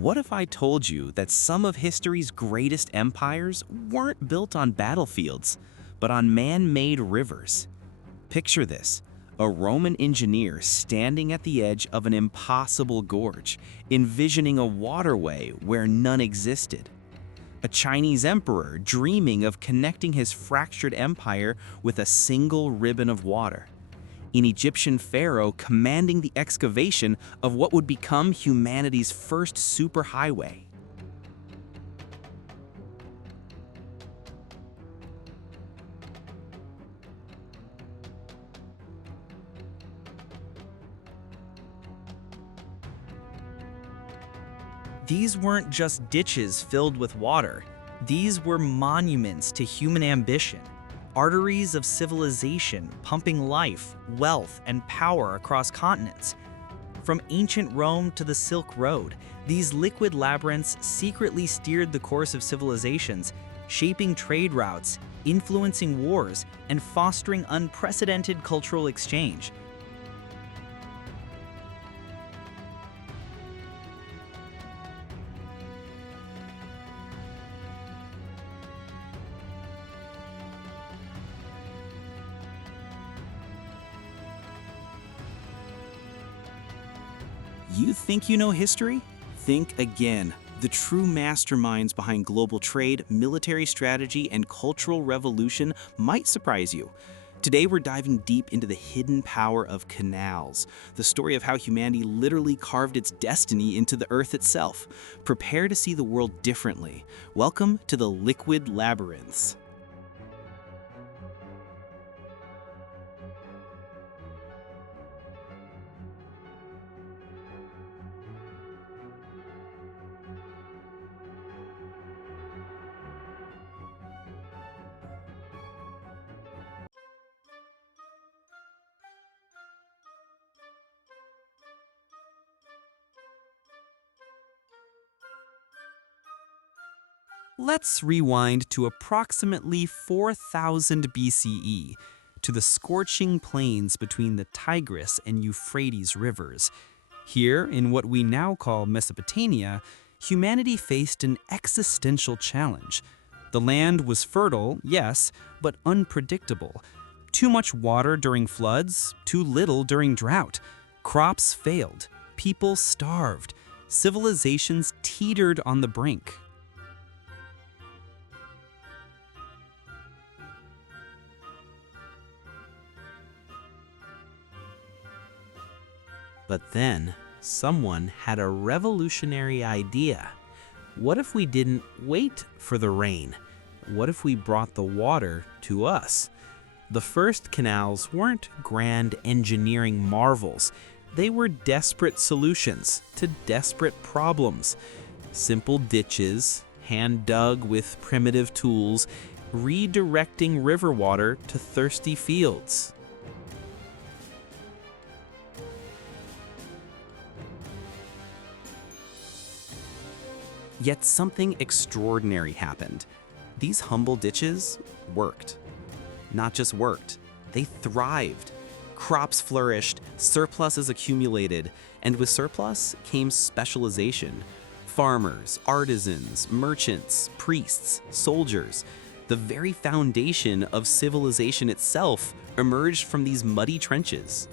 What if I told you that some of history's greatest empires weren't built on battlefields, but on man-made rivers? Picture this: a Roman engineer standing at the edge of an impossible gorge, envisioning a waterway where none existed. A Chinese emperor dreaming of connecting his fractured empire with a single ribbon of water. An Egyptian pharaoh commanding the excavation of what would become humanity's first superhighway. These weren't just ditches filled with water. These were monuments to human ambition, arteries of civilization pumping life, wealth, and power across continents. From ancient Rome to the Silk Road, these liquid labyrinths secretly steered the course of civilizations, shaping trade routes, influencing wars, and fostering unprecedented cultural exchange. You think you know history? Think again. The true masterminds behind global trade, military strategy, and cultural revolution might surprise you. Today we're diving deep into the hidden power of canals, the story of how humanity literally carved its destiny into the earth itself. Prepare to see the world differently. Welcome to the Liquid Labyrinths. Let's rewind to approximately 4000 BCE, to the scorching plains between the Tigris and Euphrates rivers. Here, in what we now call Mesopotamia, humanity faced an existential challenge. The land was fertile, yes, but unpredictable. Too much water during floods, too little during drought. Crops failed, people starved, civilizations teetered on the brink. But then, someone had a revolutionary idea. What if we didn't wait for the rain? What if we brought the water to us? The first canals weren't grand engineering marvels. They were desperate solutions to desperate problems. Simple ditches, hand-dug with primitive tools, redirecting river water to thirsty fields. Yet something extraordinary happened. These humble ditches worked. Not just worked, they thrived. Crops flourished, surpluses accumulated, and with surplus came specialization. Farmers, artisans, merchants, priests, soldiers. The very foundation of civilization itself emerged from these muddy trenches.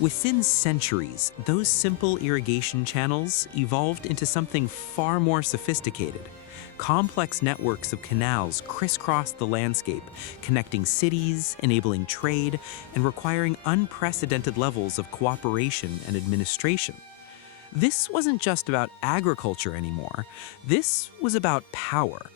Within centuries, those simple irrigation channels evolved into something far more sophisticated. Complex networks of canals crisscrossed the landscape, connecting cities, enabling trade, and requiring unprecedented levels of cooperation and administration. This wasn't just about agriculture anymore. This was about power.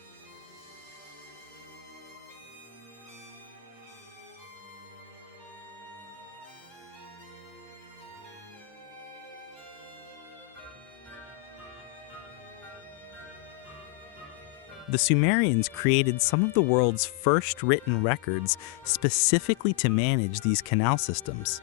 The Sumerians created some of the world's first written records specifically to manage these canal systems.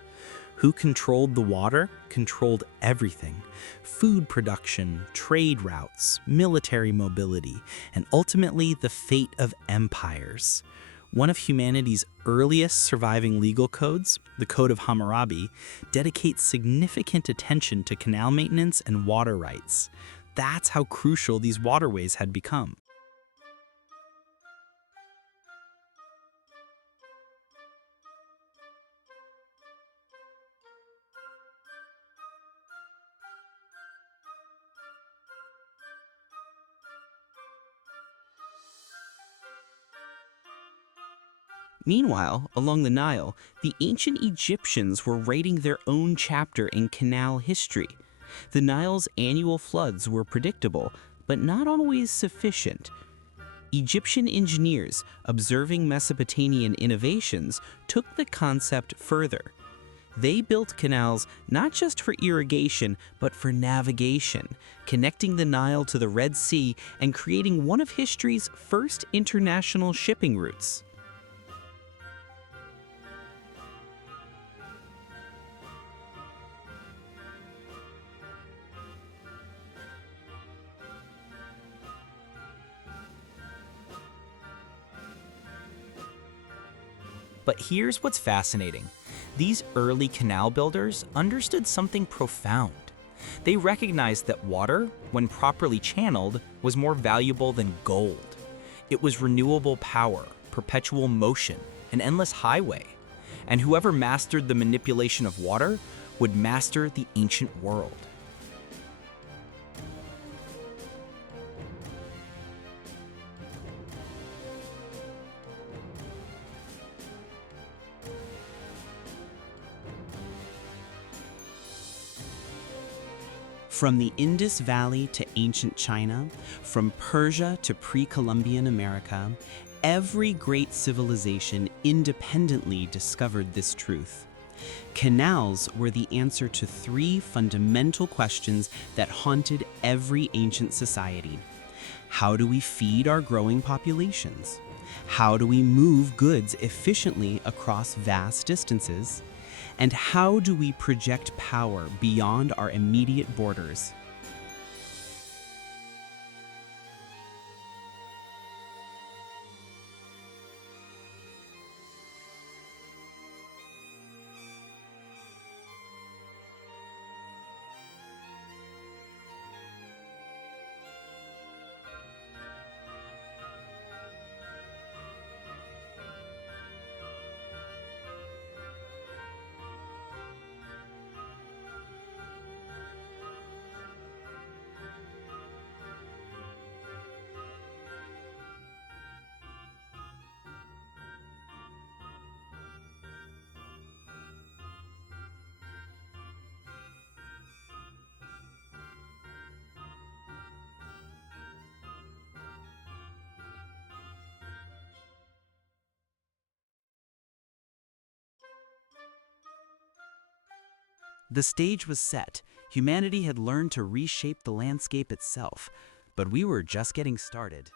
Who controlled the water controlled everything: food production, trade routes, military mobility, and ultimately the fate of empires. One of humanity's earliest surviving legal codes, the Code of Hammurabi, dedicates significant attention to canal maintenance and water rights. That's how crucial these waterways had become. Meanwhile, along the Nile, the ancient Egyptians were writing their own chapter in canal history. The Nile's annual floods were predictable, but not always sufficient. Egyptian engineers, observing Mesopotamian innovations, took the concept further. They built canals not just for irrigation, but for navigation, connecting the Nile to the Red Sea and creating one of history's first international shipping routes. But here's what's fascinating. These early canal builders understood something profound. They recognized that water, when properly channeled, was more valuable than gold. It was renewable power, perpetual motion, an endless highway. And whoever mastered the manipulation of water would master the ancient world. From the Indus Valley to ancient China, from Persia to pre-Columbian America, every great civilization independently discovered this truth. Canals were the answer to three fundamental questions that haunted every ancient society. How do we feed our growing populations? How do we move goods efficiently across vast distances? And how do we project power beyond our immediate borders? The stage was set. Humanity had learned to reshape the landscape itself, but we were just getting started.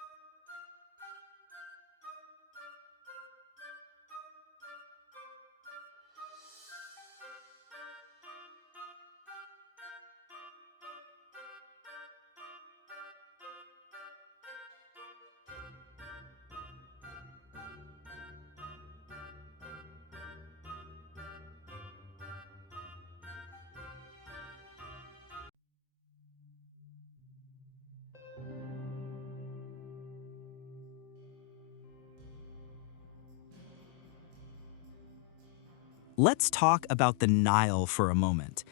Let's talk about the Nile for a moment.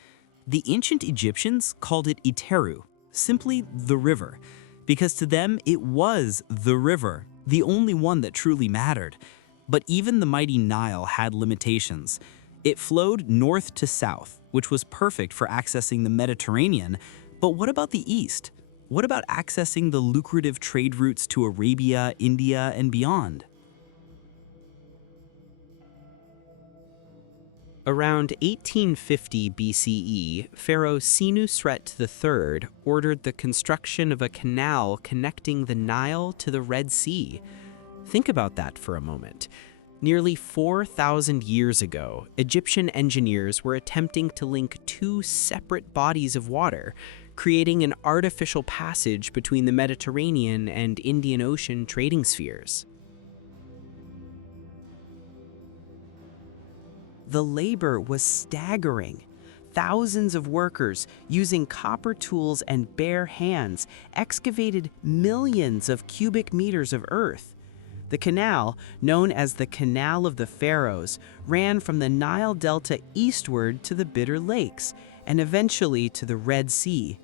The ancient Egyptians called it Iteru, simply the river, because to them it was the river, the only one that truly mattered. But even the mighty Nile had limitations. It flowed north to south, which was perfect for accessing the Mediterranean. But what about the east? What about accessing the lucrative trade routes to Arabia, India, and beyond? Around 1850 BCE, Pharaoh Senusret III ordered the construction of a canal connecting the Nile to the Red Sea. Think about that for a moment. Nearly 4,000 years ago, Egyptian engineers were attempting to link two separate bodies of water, creating an artificial passage between the Mediterranean and Indian Ocean trading spheres. The labor was staggering. Thousands of workers, using copper tools and bare hands, excavated millions of cubic meters of earth. The canal, known as the Canal of the Pharaohs, ran from the Nile Delta eastward to the Bitter Lakes, and eventually to the Red Sea.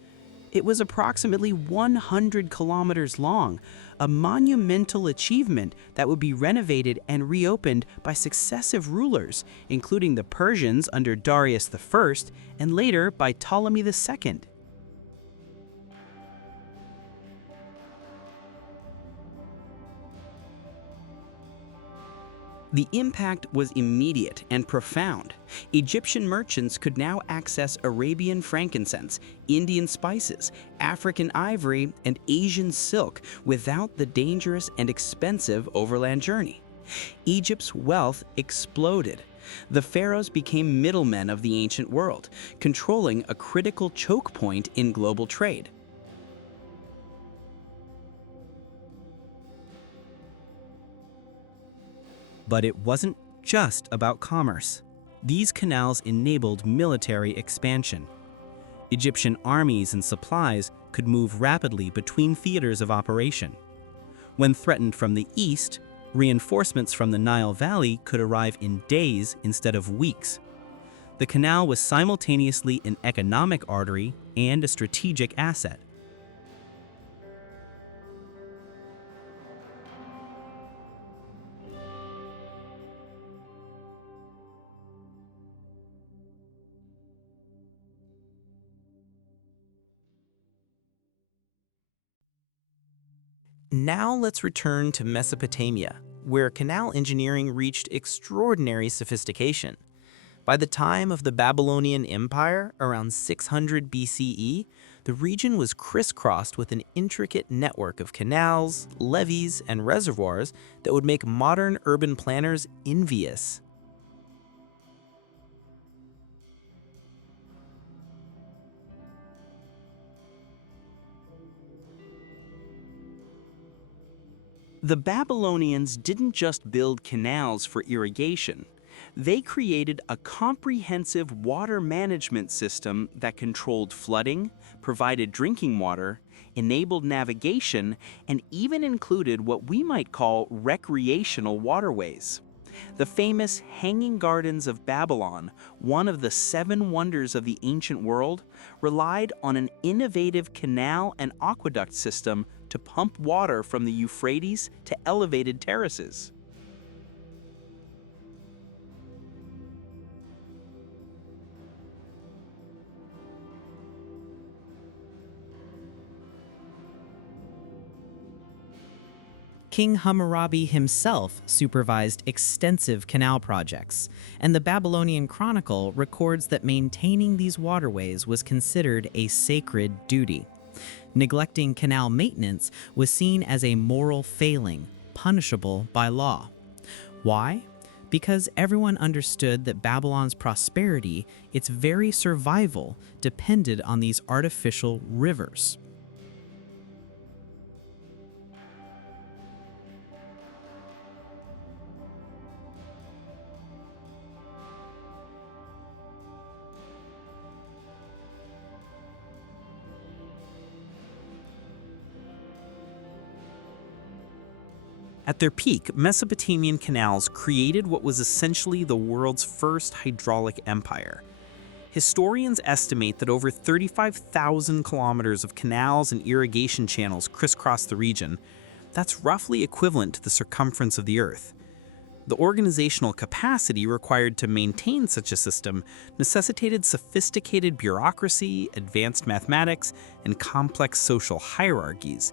It was approximately 100 kilometers long, a monumental achievement that would be renovated and reopened by successive rulers, including the Persians under Darius I and later by Ptolemy II. The impact was immediate and profound. Egyptian merchants could now access Arabian frankincense, Indian spices, African ivory, and Asian silk without the dangerous and expensive overland journey. Egypt's wealth exploded. The pharaohs became middlemen of the ancient world, controlling a critical choke point in global trade. But it wasn't just about commerce. These canals enabled military expansion. Egyptian armies and supplies could move rapidly between theaters of operation. When threatened from the east, reinforcements from the Nile Valley could arrive in days instead of weeks. The canal was simultaneously an economic artery and a strategic asset. Now let's return to Mesopotamia, where canal engineering reached extraordinary sophistication. By the time of the Babylonian Empire, around 600 BCE, the region was crisscrossed with an intricate network of canals, levees, and reservoirs that would make modern urban planners envious. The Babylonians didn't just build canals for irrigation. They created a comprehensive water management system that controlled flooding, provided drinking water, enabled navigation, and even included what we might call recreational waterways. The famous Hanging Gardens of Babylon, one of the 7 wonders of the ancient world, relied on an innovative canal and aqueduct system to pump water from the Euphrates to elevated terraces. King Hammurabi himself supervised extensive canal projects, and the Babylonian Chronicle records that maintaining these waterways was considered a sacred duty. Neglecting canal maintenance was seen as a moral failing, punishable by law. Why? Because everyone understood that Babylon's prosperity, its very survival, depended on these artificial rivers. At their peak, Mesopotamian canals created what was essentially the world's first hydraulic empire. Historians estimate that over 35,000 kilometers of canals and irrigation channels crisscross the region. That's roughly equivalent to the circumference of the Earth. The organizational capacity required to maintain such a system necessitated sophisticated bureaucracy, advanced mathematics, and complex social hierarchies.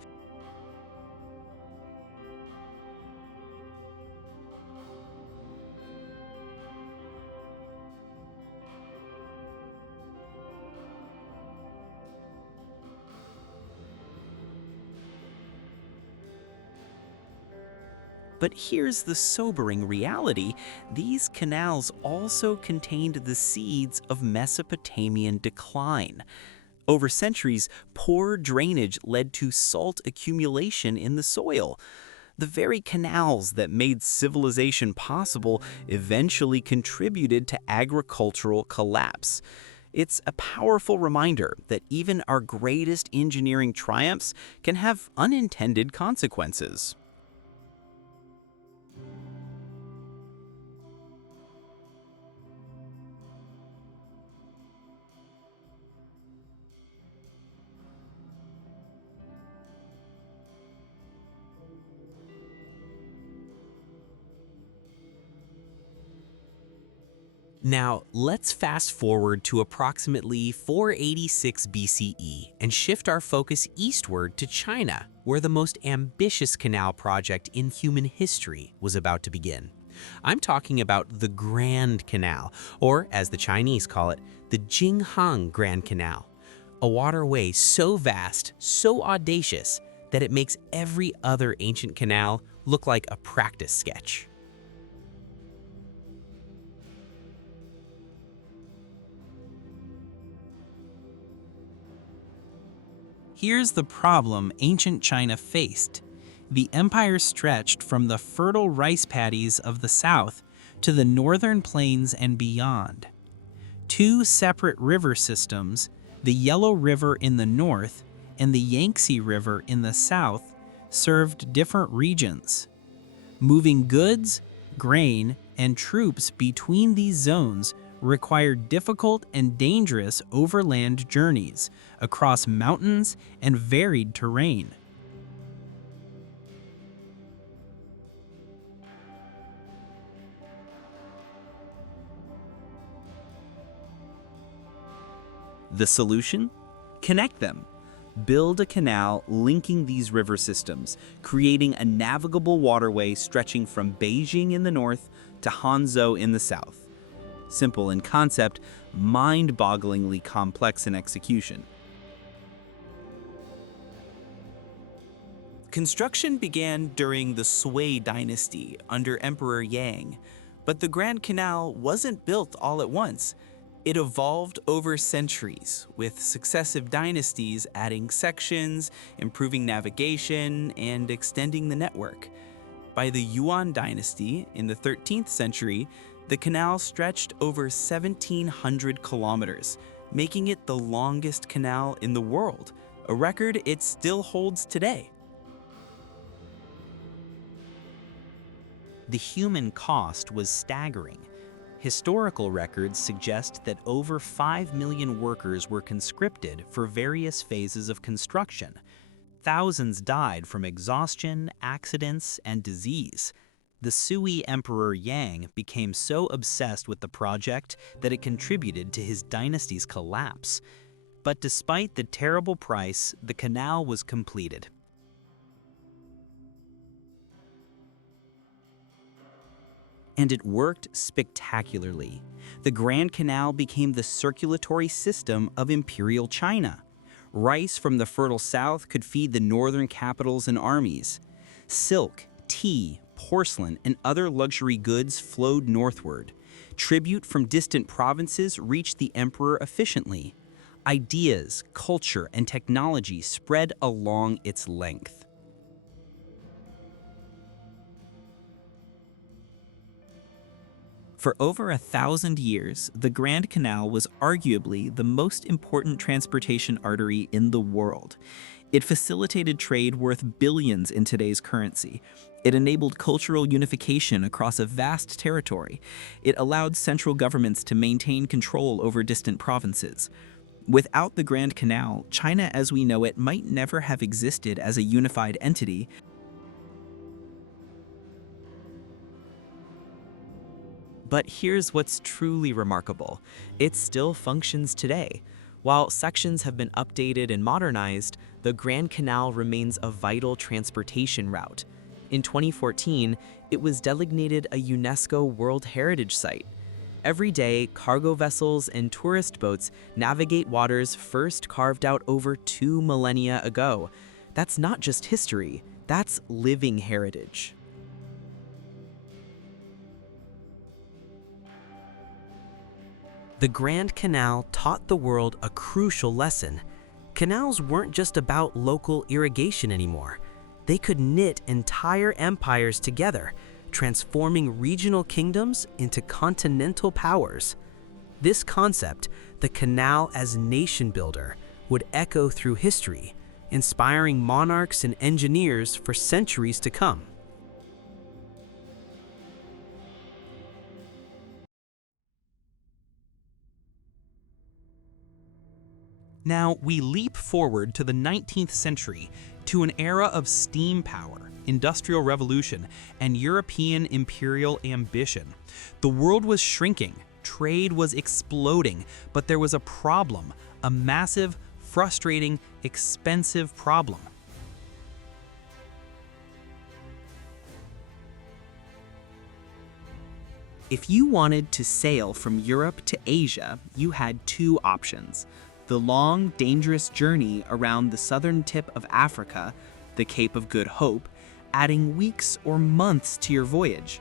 But here's the sobering reality: these canals also contained the seeds of Mesopotamian decline. Over centuries, poor drainage led to salt accumulation in the soil. The very canals that made civilization possible eventually contributed to agricultural collapse. It's a powerful reminder that even our greatest engineering triumphs can have unintended consequences. Now, let's fast forward to approximately 486 BCE and shift our focus eastward to China, where the most ambitious canal project in human history was about to begin. I'm talking about the Grand Canal, or as the Chinese call it, the Jinghang Grand Canal, a waterway so vast, so audacious, that it makes every other ancient canal look like a practice sketch. Here's the problem ancient China faced. The empire stretched from the fertile rice paddies of the south to the northern plains and beyond. Two separate river systems, the Yellow River in the north and the Yangtze River in the south, served different regions. Moving goods, grain, and troops between these zones required difficult and dangerous overland journeys across mountains and varied terrain. The solution? Connect them. Build a canal linking these river systems, creating a navigable waterway stretching from Beijing in the north to Hangzhou in the south. Simple in concept, mind-bogglingly complex in execution. Construction began during the Sui dynasty under Emperor Yang, but the Grand Canal wasn't built all at once. It evolved over centuries, with successive dynasties adding sections, improving navigation, and extending the network. By the Yuan dynasty in the 13th century, the canal stretched over 1,700 kilometers, making it the longest canal in the world, a record it still holds today. The human cost was staggering. Historical records suggest that over 5 million workers were conscripted for various phases of construction. Thousands died from exhaustion, accidents, and disease. The Sui Emperor Yang became so obsessed with the project that it contributed to his dynasty's collapse. But despite the terrible price, the canal was completed. And it worked spectacularly. The Grand Canal became the circulatory system of imperial China. Rice from the fertile south could feed the northern capitals and armies. Silk, tea, porcelain, and other luxury goods flowed northward. Tribute from distant provinces reached the emperor efficiently. Ideas, culture, and technology spread along its length. For over 1,000 years, the Grand Canal was arguably the most important transportation artery in the world. It facilitated trade worth billions in today's currency. It enabled cultural unification across a vast territory. It allowed central governments to maintain control over distant provinces. Without the Grand Canal, China as we know it might never have existed as a unified entity. But here's what's truly remarkable. It still functions today. While sections have been updated and modernized, the Grand Canal remains a vital transportation route. In 2014, it was designated a UNESCO World Heritage Site. Every day, cargo vessels and tourist boats navigate waters first carved out over 2 millennia ago. That's not just history, that's living heritage. The Grand Canal taught the world a crucial lesson. Canals weren't just about local irrigation anymore. They could knit entire empires together, transforming regional kingdoms into continental powers. This concept, the canal as nation builder, would echo through history, inspiring monarchs and engineers for centuries to come. Now, we leap forward to the 19th century, to an era of steam power, industrial revolution, and European imperial ambition. The world was shrinking, trade was exploding, but there was a problem, a massive, frustrating, expensive problem. If you wanted to sail from Europe to Asia, you had two options: the long, dangerous journey around the southern tip of Africa, the Cape of Good Hope, adding weeks or months to your voyage,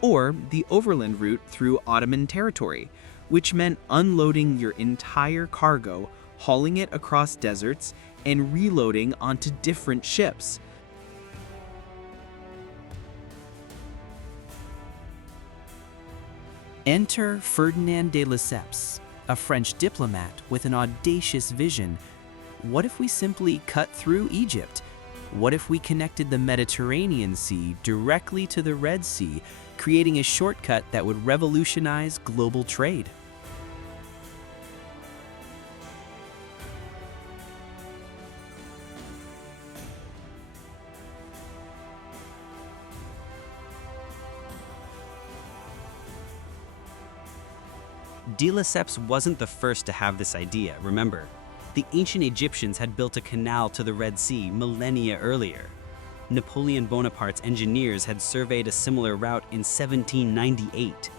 or the overland route through Ottoman territory, which meant unloading your entire cargo, hauling it across deserts, and reloading onto different ships. Enter Ferdinand de Lesseps, a French diplomat with an audacious vision. What if we simply cut through Egypt? What if we connected the Mediterranean Sea directly to the Red Sea, creating a shortcut that would revolutionize global trade? De Lesseps wasn't the first to have this idea, remember. The ancient Egyptians had built a canal to the Red Sea millennia earlier. Napoleon Bonaparte's engineers had surveyed a similar route in 1798.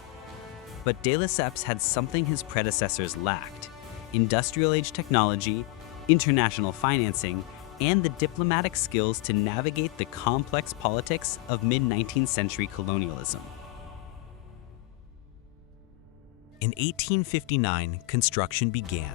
But de Lesseps had something his predecessors lacked: industrial-age technology, international financing, and the diplomatic skills to navigate the complex politics of mid-19th century colonialism. In 1859, construction began.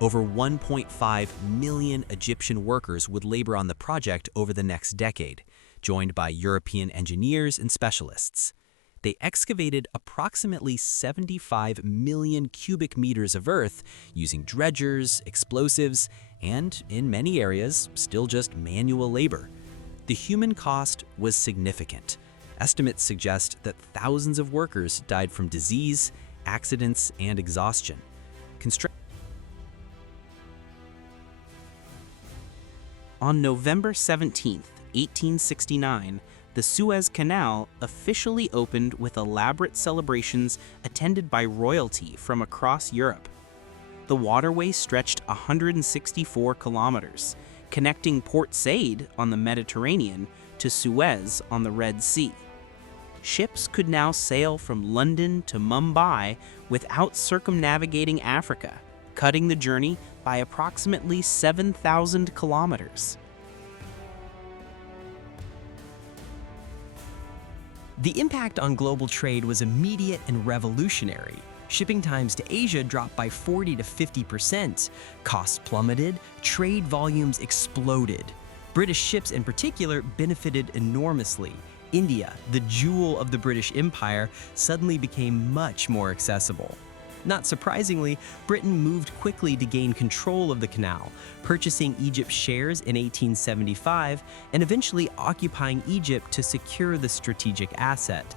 Over 1.5 million Egyptian workers would labor on the project over the next decade, joined by European engineers and specialists. They excavated approximately 75 million cubic meters of earth using dredgers, explosives, and, in many areas, still just manual labor. The human cost was significant. Estimates suggest that thousands of workers died from disease, accidents, and exhaustion. On November 17, 1869, the Suez Canal officially opened with elaborate celebrations attended by royalty from across Europe. The waterway stretched 164 kilometers, connecting Port Said on the Mediterranean to Suez on the Red Sea. Ships could now sail from London to Mumbai without circumnavigating Africa, cutting the journey by approximately 7,000 kilometers. The impact on global trade was immediate and revolutionary. Shipping times to Asia dropped by 40 to 50%, costs plummeted, trade volumes exploded. British ships in particular benefited enormously. India, the jewel of the British Empire, suddenly became much more accessible. Not surprisingly, Britain moved quickly to gain control of the canal, purchasing Egypt's shares in 1875 and eventually occupying Egypt to secure the strategic asset.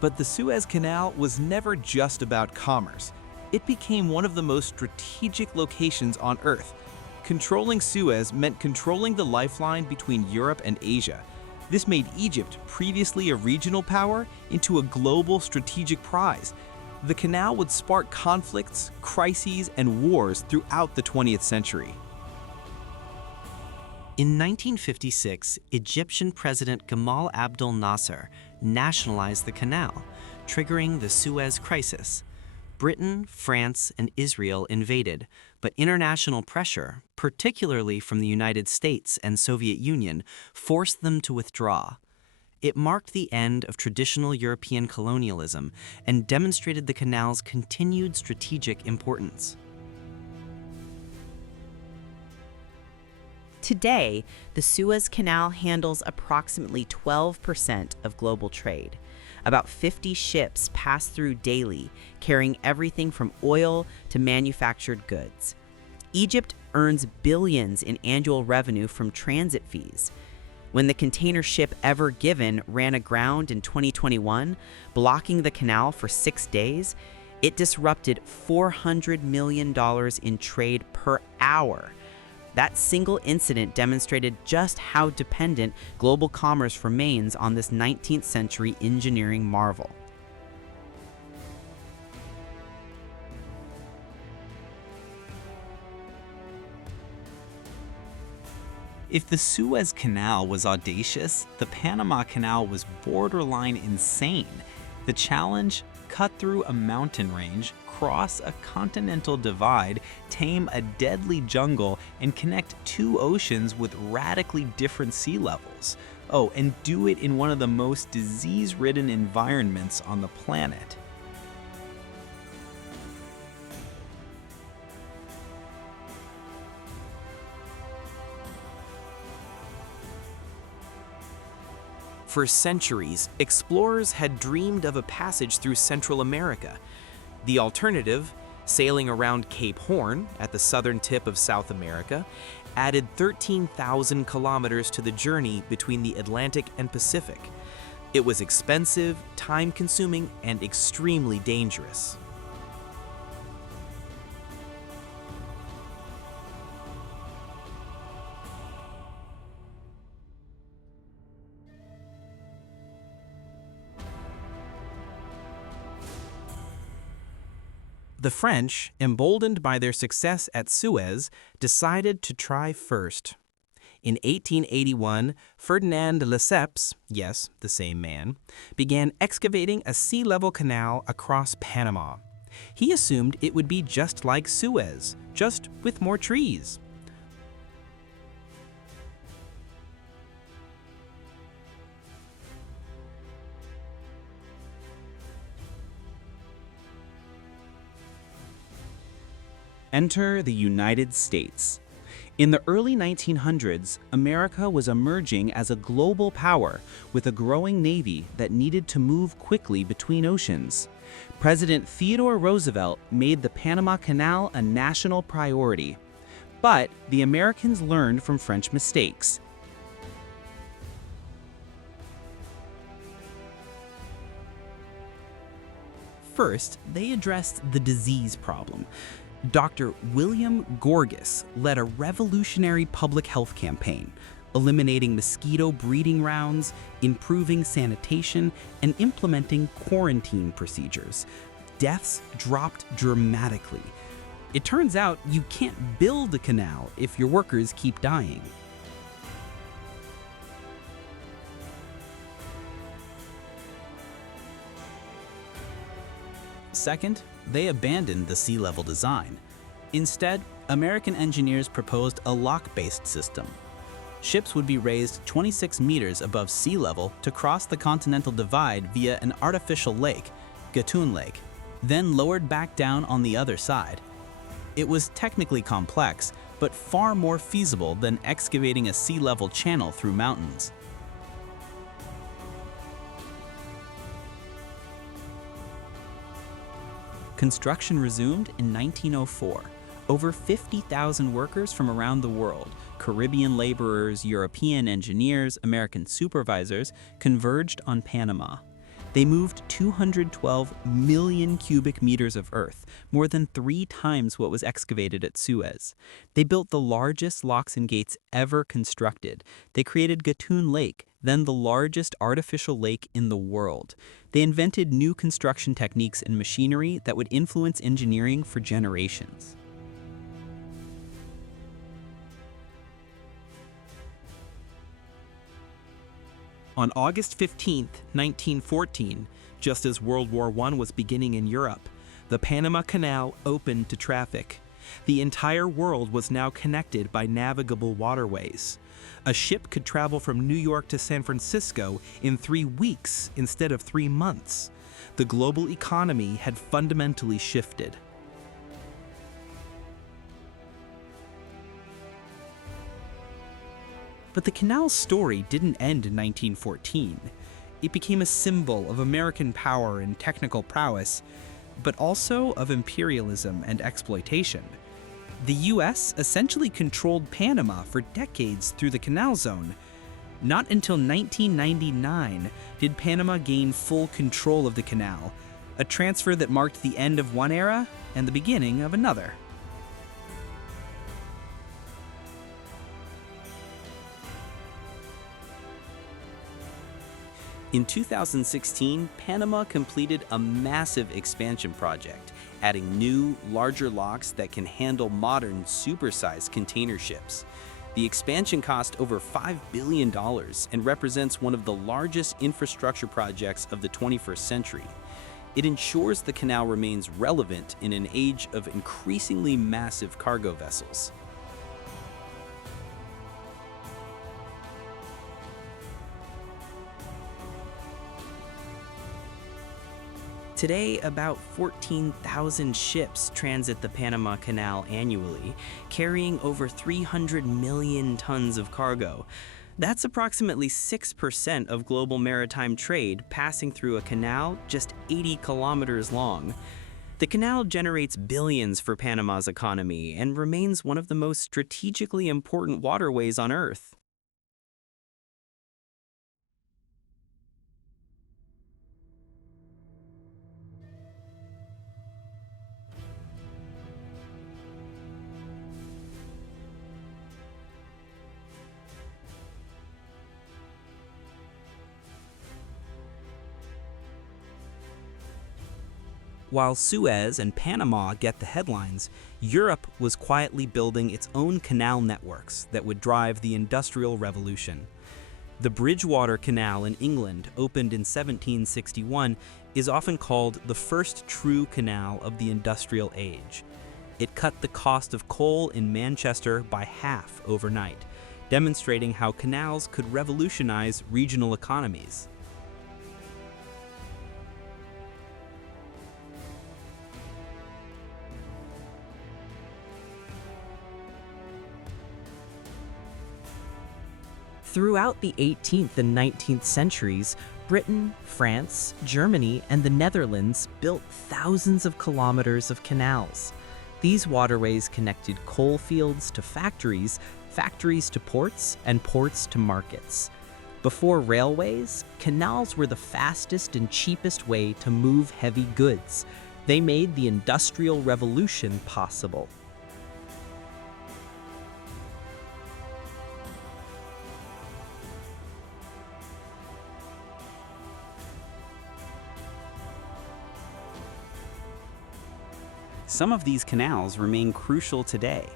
But the Suez Canal was never just about commerce. It became one of the most strategic locations on Earth. Controlling Suez meant controlling the lifeline between Europe and Asia. This made Egypt, previously a regional power, into a global strategic prize. The canal would spark conflicts, crises, and wars throughout the 20th century. In 1956, Egyptian President Gamal Abdel Nasser nationalized the canal, triggering the Suez Crisis. Britain, France, and Israel invaded, but international pressure, particularly from the United States and Soviet Union, forced them to withdraw. It marked the end of traditional European colonialism and demonstrated the canal's continued strategic importance. Today, the Suez Canal handles approximately 12% of global trade. About 50 ships pass through daily, carrying everything from oil to manufactured goods. Egypt earns billions in annual revenue from transit fees. When the container ship Ever Given ran aground in 2021, blocking the canal for 6 days, it disrupted $400 million in trade per hour. That single incident demonstrated just how dependent global commerce remains on this 19th century engineering marvel. If the Suez Canal was audacious, the Panama Canal was borderline insane. The challenge? Cut through a mountain range, cross a continental divide, tame a deadly jungle, and connect 2 oceans with radically different sea levels. Oh, and do it in one of the most disease-ridden environments on the planet. For centuries, explorers had dreamed of a passage through Central America. The alternative, sailing around Cape Horn at the southern tip of South America, added 13,000 kilometers to the journey between the Atlantic and Pacific. It was expensive, time-consuming, and extremely dangerous. The French, emboldened by their success at Suez, decided to try first. In 1881, Ferdinand de Lesseps, yes, the same man, began excavating a sea-level canal across Panama. He assumed it would be just like Suez, just with more trees. Enter the United States. In the early 1900s, America was emerging as a global power with a growing navy that needed to move quickly between oceans. President Theodore Roosevelt made the Panama Canal a national priority. But the Americans learned from French mistakes. First, they addressed the disease problem. Dr. William Gorgas led a revolutionary public health campaign, eliminating mosquito breeding grounds, improving sanitation, and implementing quarantine procedures. Deaths dropped dramatically. It turns out you can't build a canal if your workers keep dying. Second, they abandoned the sea-level design. Instead, American engineers proposed a lock-based system. Ships would be raised 26 meters above sea level to cross the continental divide via an artificial lake, Gatun Lake, then lowered back down on the other side. It was technically complex, but far more feasible than excavating a sea-level channel through mountains. Construction resumed in 1904. Over 50,000 workers from around the world, Caribbean laborers, European engineers, American supervisors, converged on Panama. They moved 212 million cubic meters of earth, more than 3 times what was excavated at Suez. They built the largest locks and gates ever constructed. They created Gatun Lake, then the largest artificial lake in the world. They invented new construction techniques and machinery that would influence engineering for generations. On August 15, 1914, just as World War I was beginning in Europe, the Panama Canal opened to traffic. The entire world was now connected by navigable waterways. A ship could travel from New York to San Francisco in 3 weeks instead of 3 months. The global economy had fundamentally shifted. But the canal's story didn't end in 1914. It became a symbol of American power and technical prowess, but also of imperialism and exploitation. The US essentially controlled Panama for decades through the Canal Zone. Not until 1999 did Panama gain full control of the canal, a transfer that marked the end of one era and the beginning of another. In 2016, Panama completed a massive expansion project, adding new, larger locks that can handle modern, supersized container ships. The expansion cost over $5 billion and represents one of the largest infrastructure projects of the 21st century. It ensures the canal remains relevant in an age of increasingly massive cargo vessels. Today, about 14,000 ships transit the Panama Canal annually, carrying over 300 million tons of cargo. That's approximately 6% of global maritime trade passing through a canal just 80 kilometers long. The canal generates billions for Panama's economy and remains one of the most strategically important waterways on Earth. While Suez and Panama get the headlines, Europe was quietly building its own canal networks that would drive the Industrial Revolution. The Bridgewater Canal in England, opened in 1761, is often called the first true canal of the Industrial Age. It cut the cost of coal in Manchester by half overnight, demonstrating how canals could revolutionize regional economies. Throughout the 18th and 19th centuries, Britain, France, Germany, and the Netherlands built thousands of kilometers of canals. These waterways connected coal fields to factories, factories to ports, and ports to markets. Before railways, canals were the fastest and cheapest way to move heavy goods. They made the Industrial Revolution possible. Some of these canals remain crucial today.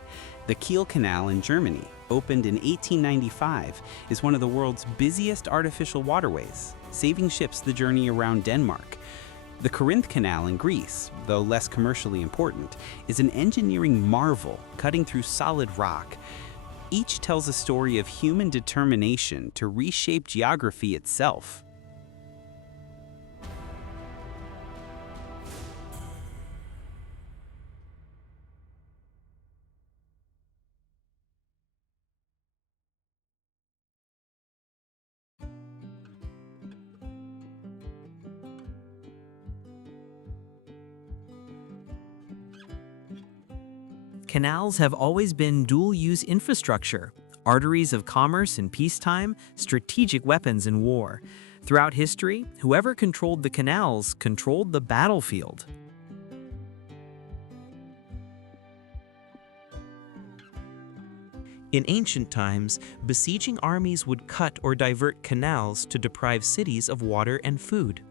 The Kiel Canal in Germany, opened in 1895, is one of the world's busiest artificial waterways, saving ships the journey around Denmark. The Corinth Canal in Greece, though less commercially important, is an engineering marvel cutting through solid rock. Each tells a story of human determination to reshape geography itself. Canals have always been dual-use infrastructure, arteries of commerce in peacetime, strategic weapons in war. Throughout history, whoever controlled the canals controlled the battlefield. In ancient times, besieging armies would cut or divert canals to deprive cities of water and food.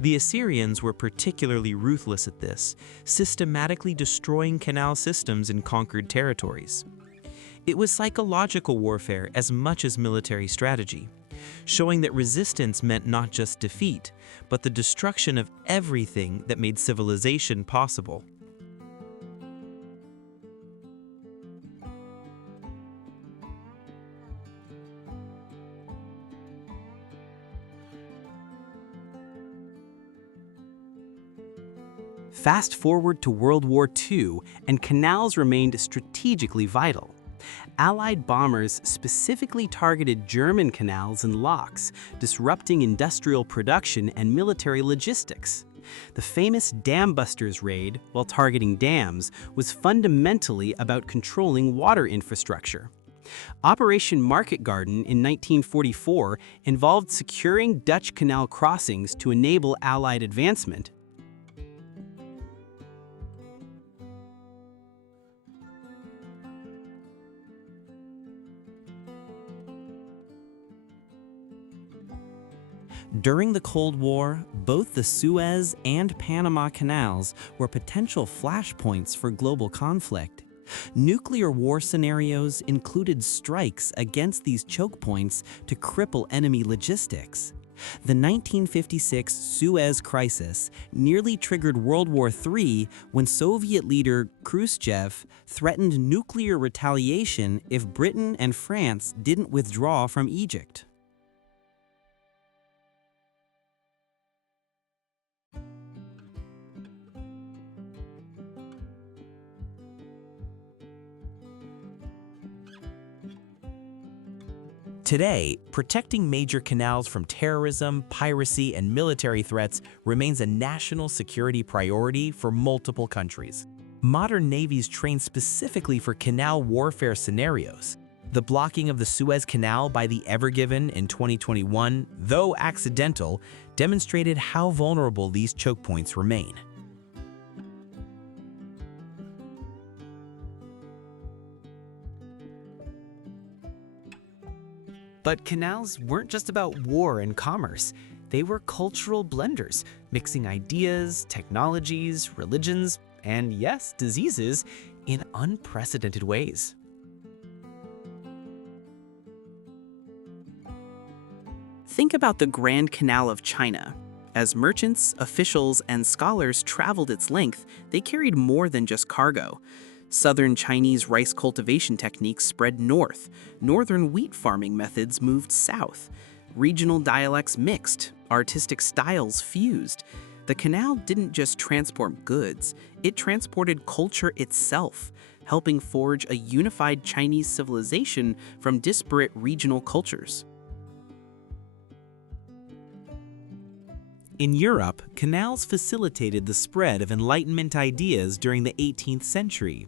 The Assyrians were particularly ruthless at this, systematically destroying canal systems in conquered territories. It was psychological warfare as much as military strategy, showing that resistance meant not just defeat, but the destruction of everything that made civilization possible. Fast forward to World War II, and canals remained strategically vital. Allied bombers specifically targeted German canals and locks, disrupting industrial production and military logistics. The famous Dam Busters raid, while targeting dams, was fundamentally about controlling water infrastructure. Operation Market Garden in 1944 involved securing Dutch canal crossings to enable Allied advancement. During the Cold War, both the Suez and Panama Canals were potential flashpoints for global conflict. Nuclear war scenarios included strikes against these choke points to cripple enemy logistics. The 1956 Suez Crisis nearly triggered World War III when Soviet leader Khrushchev threatened nuclear retaliation if Britain and France didn't withdraw from Egypt. Today, protecting major canals from terrorism, piracy, and military threats remains a national security priority for multiple countries. Modern navies train specifically for canal warfare scenarios. The blocking of the Suez Canal by the Ever Given in 2021, though accidental, demonstrated how vulnerable these choke points remain. But canals weren't just about war and commerce. They were cultural blenders, mixing ideas, technologies, religions, and yes, diseases in unprecedented ways. Think about the Grand Canal of China. As merchants, officials, and scholars traveled its length, they carried more than just cargo. Southern Chinese rice cultivation techniques spread north, northern wheat farming methods moved south, regional dialects mixed, artistic styles fused. The canal didn't just transport goods, it transported culture itself, helping forge a unified Chinese civilization from disparate regional cultures. In Europe, canals facilitated the spread of Enlightenment ideas during the 18th century.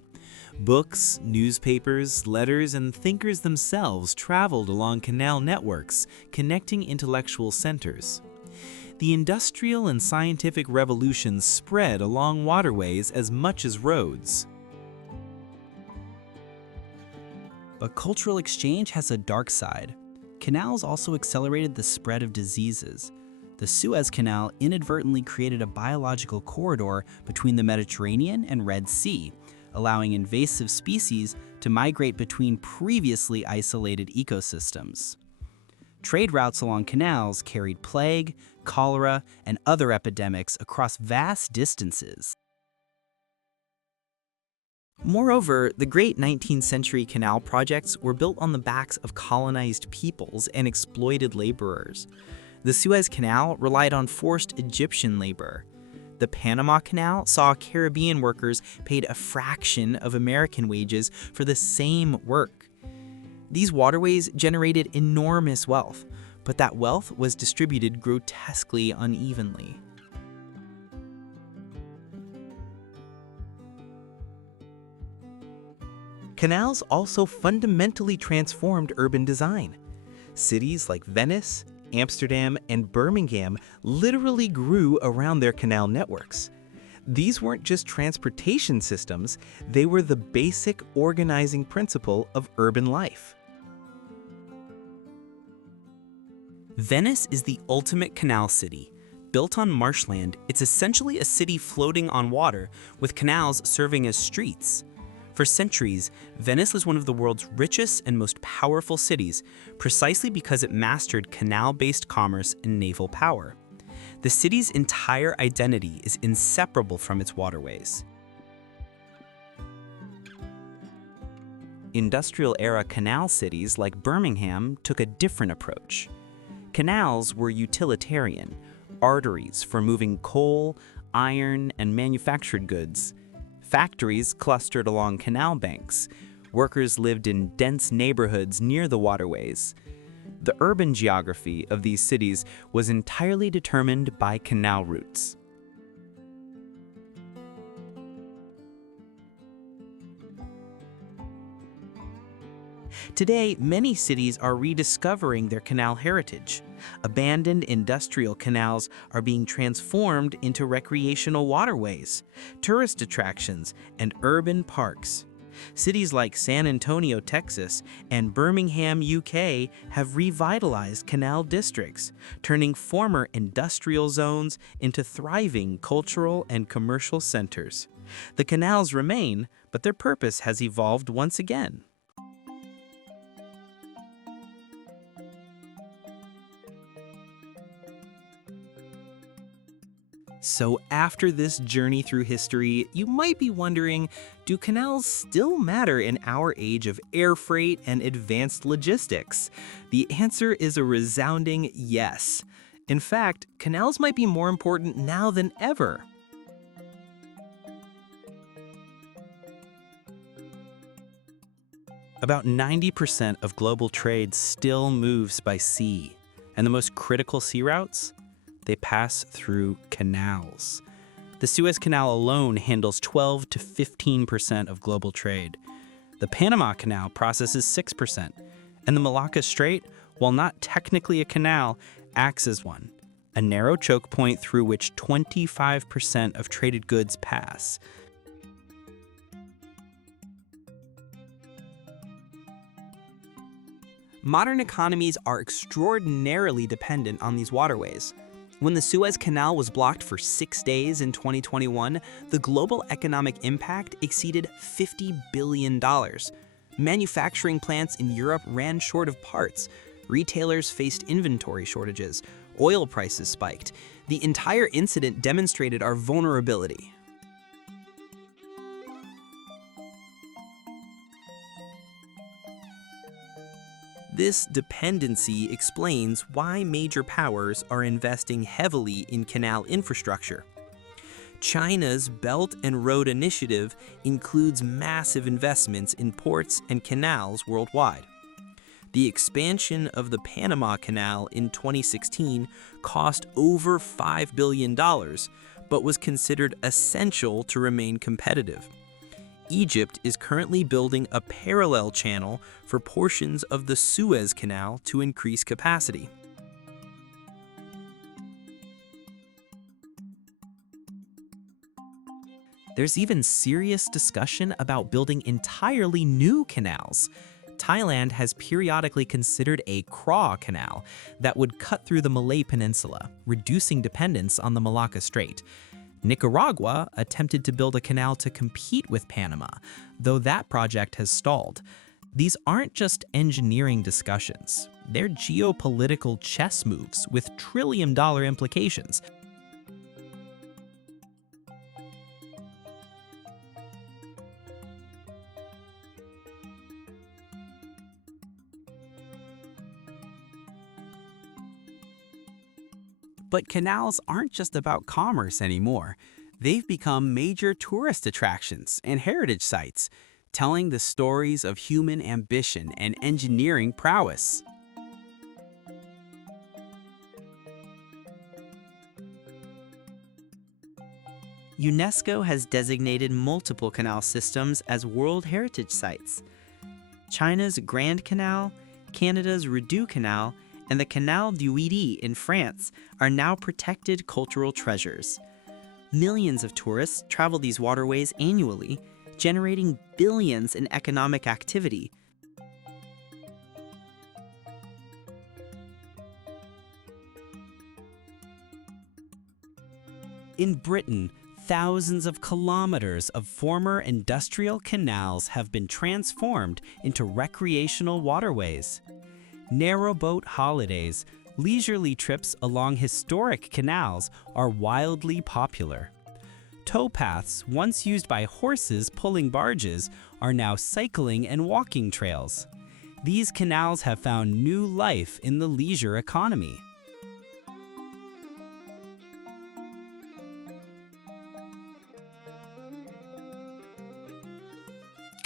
Books, newspapers, letters, and thinkers themselves traveled along canal networks, connecting intellectual centers. The industrial and scientific revolutions spread along waterways as much as roads. But cultural exchange has a dark side. Canals also accelerated the spread of diseases. The Suez Canal inadvertently created a biological corridor between the Mediterranean and Red Sea, allowing invasive species to migrate between previously isolated ecosystems. Trade routes along canals carried plague, cholera, and other epidemics across vast distances. Moreover, the great 19th century canal projects were built on the backs of colonized peoples and exploited laborers. The Suez Canal relied on forced Egyptian labor. The Panama Canal saw Caribbean workers paid a fraction of American wages for the same work. These waterways generated enormous wealth, but that wealth was distributed grotesquely unevenly. Canals also fundamentally transformed urban design. Cities like Venice, Amsterdam, and Birmingham literally grew around their canal networks. These weren't just transportation systems, they were the basic organizing principle of urban life. Venice is the ultimate canal city. Built on marshland, it's essentially a city floating on water, with canals serving as streets. For centuries, Venice was one of the world's richest and most powerful cities, precisely because it mastered canal-based commerce and naval power. The city's entire identity is inseparable from its waterways. Industrial-era canal cities like Birmingham took a different approach. Canals were utilitarian, arteries for moving coal, iron, and manufactured goods. Factories clustered along canal banks, Workers lived in dense neighborhoods near the waterways. The urban geography of these cities was entirely determined by canal routes. Today, many cities are rediscovering their canal heritage. Abandoned industrial canals are being transformed into recreational waterways, tourist attractions, and urban parks. Cities like San Antonio, Texas, and Birmingham, UK, have revitalized canal districts, turning former industrial zones into thriving cultural and commercial centers. The canals remain, but their purpose has evolved once again. So after this journey through history, you might be wondering, do canals still matter in our age of air freight and advanced logistics? The answer is a resounding yes. In fact, canals might be more important now than ever. About 90% of global trade still moves by sea, and the most critical sea routes? They pass through canals. The Suez Canal alone handles 12 to 15% of global trade. The Panama Canal processes 6%, and the Malacca Strait, while not technically a canal, acts as one, a narrow choke point through which 25% of traded goods pass. Modern economies are extraordinarily dependent on these waterways. When the Suez Canal was blocked for 6 days in 2021, the global economic impact exceeded $50 billion. Manufacturing plants in Europe ran short of parts. Retailers faced inventory shortages. Oil prices spiked. The entire incident demonstrated our vulnerability. This dependency explains why major powers are investing heavily in canal infrastructure. China's Belt and Road Initiative includes massive investments in ports and canals worldwide. The expansion of the Panama Canal in 2016 cost over $5 billion, but was considered essential to remain competitive. Egypt is currently building a parallel channel for portions of the Suez Canal to increase capacity. There's even serious discussion about building entirely new canals. Thailand has periodically considered a craw canal that would cut through the Malay Peninsula, reducing dependence on the Malacca Strait. Nicaragua attempted to build a canal to compete with Panama, though that project has stalled. These aren't just engineering discussions, they're geopolitical chess moves with trillion-dollar implications. But canals aren't just about commerce anymore. They've become major tourist attractions and heritage sites, telling the stories of human ambition and engineering prowess. UNESCO has designated multiple canal systems as World Heritage Sites. China's Grand Canal, Canada's Rideau Canal, and the Canal du Midi in France are now protected cultural treasures. Millions of tourists travel these waterways annually, generating billions in economic activity. In Britain, thousands of kilometers of former industrial canals have been transformed into recreational waterways. Narrowboat holidays, leisurely trips along historic canals are wildly popular. Towpaths, once used by horses pulling barges, are now cycling and walking trails. These canals have found new life in the leisure economy.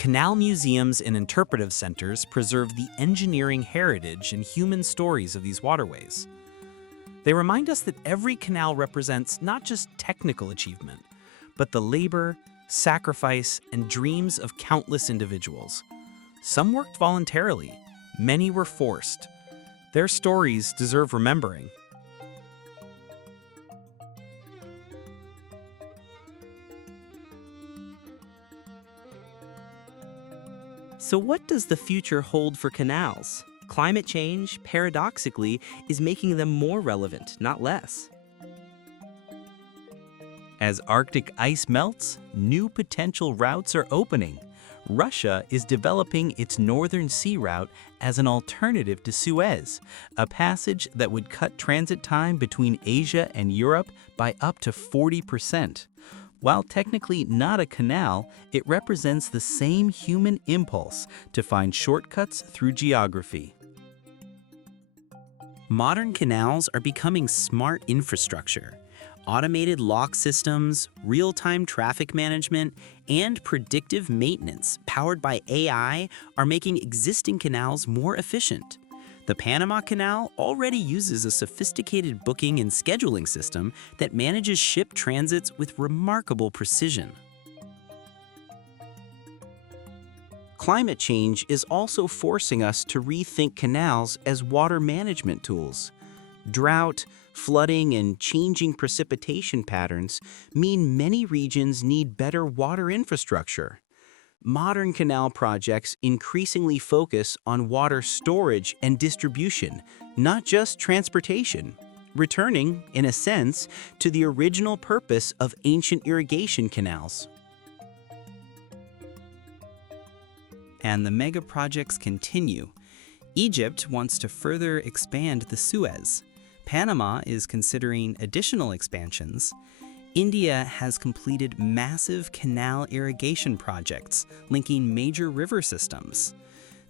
Canal museums and interpretive centers preserve the engineering heritage and human stories of these waterways. They remind us that every canal represents not just technical achievement, but the labor, sacrifice, and dreams of countless individuals. Some worked voluntarily, many were forced. Their stories deserve remembering. So what does the future hold for canals? Climate change, paradoxically, is making them more relevant, not less. As Arctic ice melts, new potential routes are opening. Russia is developing its northern sea route as an alternative to Suez, a passage that would cut transit time between Asia and Europe by up to 40%. While technically not a canal, it represents the same human impulse to find shortcuts through geography. Modern canals are becoming smart infrastructure. Automated lock systems, real-time traffic management, and predictive maintenance powered by AI are making existing canals more efficient. The Panama Canal already uses a sophisticated booking and scheduling system that manages ship transits with remarkable precision. Climate change is also forcing us to rethink canals as water management tools. Drought, flooding, and changing precipitation patterns mean many regions need better water infrastructure. Modern canal projects increasingly focus on water storage and distribution, not just transportation, returning, in a sense, to the original purpose of ancient irrigation canals. And the mega projects continue. Egypt wants to further expand the Suez. Panama is considering additional expansions. India has completed massive canal irrigation projects linking major river systems.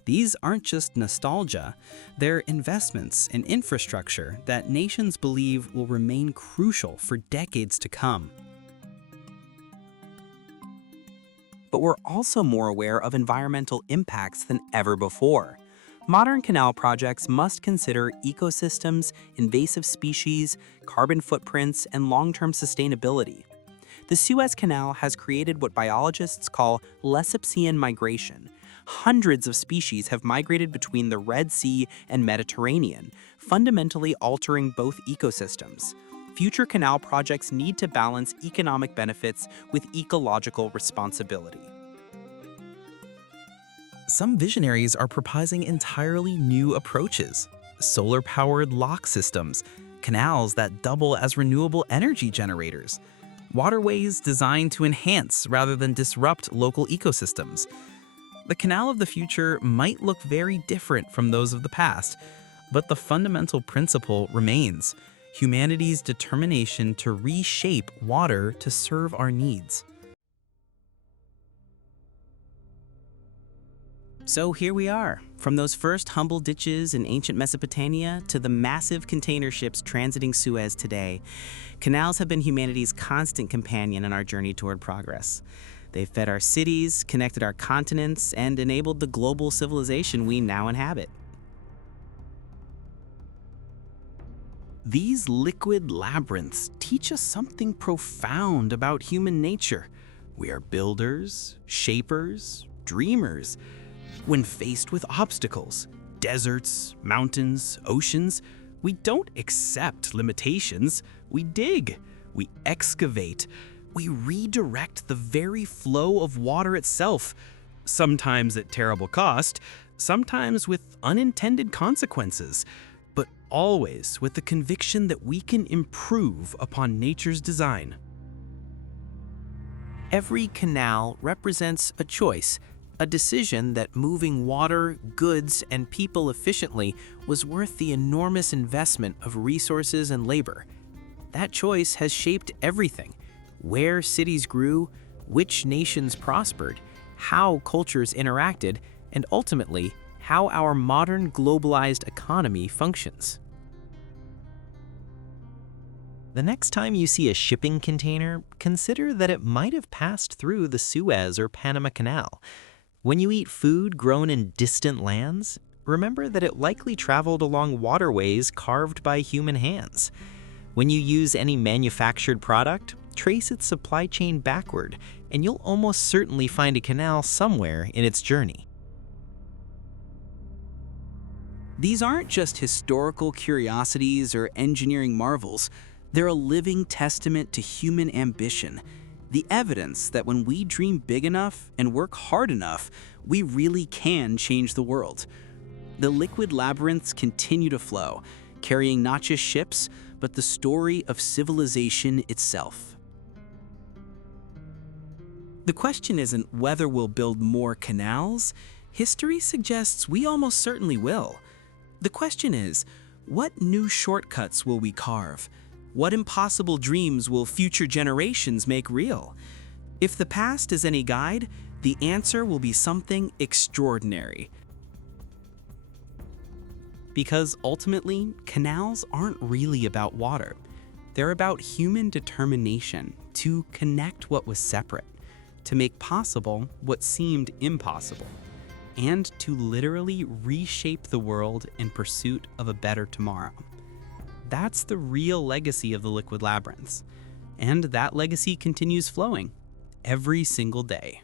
These aren't just nostalgia, they're investments in infrastructure that nations believe will remain crucial for decades to come. But we're also more aware of environmental impacts than ever before. Modern canal projects must consider ecosystems, invasive species, carbon footprints, and long-term sustainability. The Suez Canal has created what biologists call Lesopsian migration. Hundreds of species have migrated between the Red Sea and Mediterranean, fundamentally altering both ecosystems. Future canal projects need to balance economic benefits with ecological responsibility. Some visionaries are proposing entirely new approaches. Solar-powered lock systems, canals that double as renewable energy generators, waterways designed to enhance rather than disrupt local ecosystems. The canal of the future might look very different from those of the past, but the fundamental principle remains: humanity's determination to reshape water to serve our needs. So here we are, from those first humble ditches in ancient Mesopotamia to the massive container ships transiting Suez today. Canals have been humanity's constant companion in our journey toward progress. They've fed our cities, connected our continents, and enabled the global civilization we now inhabit. These liquid labyrinths teach us something profound about human nature. We are builders, shapers, dreamers. When faced with obstacles, deserts, mountains, oceans, we don't accept limitations. We dig, we excavate, we redirect the very flow of water itself, sometimes at terrible cost, sometimes with unintended consequences, but always with the conviction that we can improve upon nature's design. Every canal represents a choice, a decision that moving water, goods, and people efficiently was worth the enormous investment of resources and labor. That choice has shaped everything: where cities grew, which nations prospered, how cultures interacted, and ultimately, how our modern globalized economy functions. The next time you see a shipping container, consider that it might have passed through the Suez or Panama Canal. When you eat food grown in distant lands, remember that it likely traveled along waterways carved by human hands. When you use any manufactured product, trace its supply chain backward, and you'll almost certainly find a canal somewhere in its journey. These aren't just historical curiosities or engineering marvels. They're a living testament to human ambition, the evidence that when we dream big enough and work hard enough, we really can change the world. The liquid labyrinths continue to flow, carrying not just ships, but the story of civilization itself. The question isn't whether we'll build more canals. History suggests we almost certainly will. The question is, what new shortcuts will we carve? What impossible dreams will future generations make real? If the past is any guide, the answer will be something extraordinary. Because ultimately, canals aren't really about water. They're about human determination to connect what was separate, to make possible what seemed impossible, and to literally reshape the world in pursuit of a better tomorrow. That's the real legacy of the liquid labyrinths, and that legacy continues flowing every single day.